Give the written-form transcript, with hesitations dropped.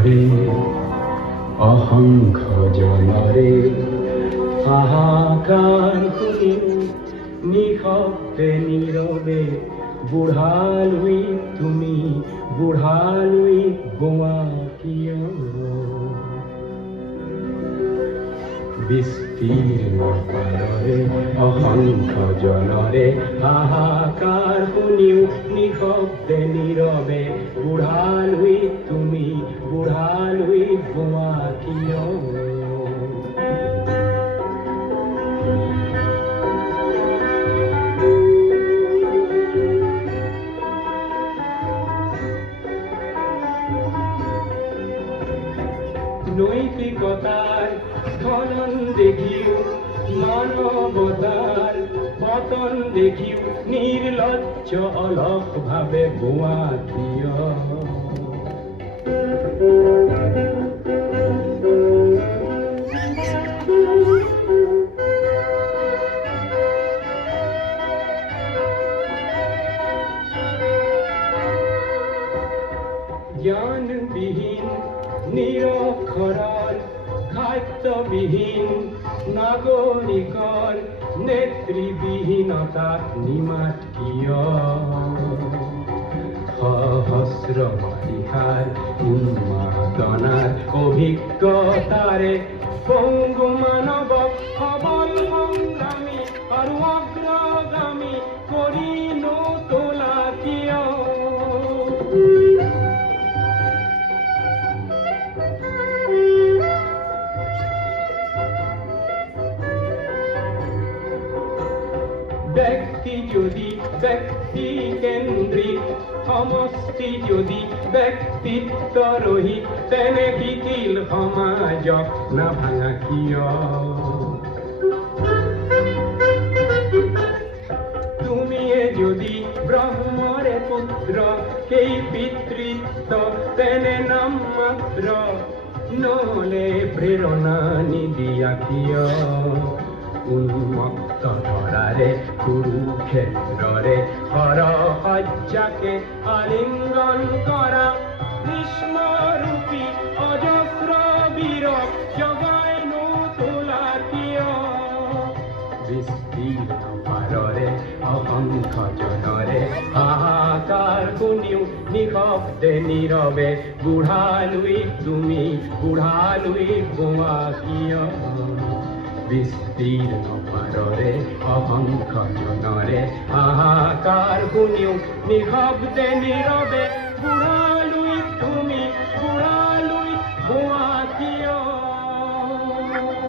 পাৰৰে অসংখ্য জনৰে হাহাকাৰ শুনি নিশব্দে নীৰৱে বুঢ়ালৈ তুমি বুঢ়ালৈ গোৱা কিয় বিস্তীৰ্ণ পাৰৰে অসংখ্য জনৰে হাহাকাৰ শুনিও নিশব্দে নীৰৱে বুঢ়ালৈ তুমি বুঢ়ালৈ গোৱা কিয় নৈতিকতাৰ স্খলন দেখিও মানৱতাৰ পতন দেখিও নিৰ্লজ্জ অলসভাৱে গোৱা কিয় জ্ঞানবিহীন নিৰক্ষৰৰ খাদ্যবিহীন নাগৰিকৰ নেতৃবিহীনতাত নিমাত কিয় সহস্ৰ বাৰিষাৰ উন্মাদনাৰ অভিজ্ঞতাৰে পংগু মানৱক সবল সংগ্ৰামী আৰু অগ্ৰগামী কৰি নতোলা কিয় ব্যক্তি যদি ব্যক্তি কেন্দ্ৰিক সমষ্টি যদি ব্যক্তিত্ব ৰহিত তেনে শিথিল সমাজক নাভাঙা কিয় তুমিয়ে যদি ব্ৰহ্মৰে পুত্ৰ সেই পিতৃত্ব তেনে নাম মাত্ৰ নহলে প্ৰেৰণা নিদিয়া কিয় উন্মত্ত ধৰাৰে কুৰুক্ষেত্ৰৰে হৰসজ্জাকে আলিংগন কৰা ভীষ্মৰূপী অজস্ৰ বীৰক জগাই নতোলা কিয় বিস্তীৰ্ণ পাৰৰে অসংখ্য জনৰে হাহাকাৰ শুনিও নিশব্দে নীৰৱে বুঢ়ালৈ তুমি বুঢ়ালৈ গোৱা কিয় বিস্তীৰ্ণ পাৰৰে অসংখ্য জনৰে হাহাকাৰ শুনিও নিশব্দে নীৰৱে বুঢ়া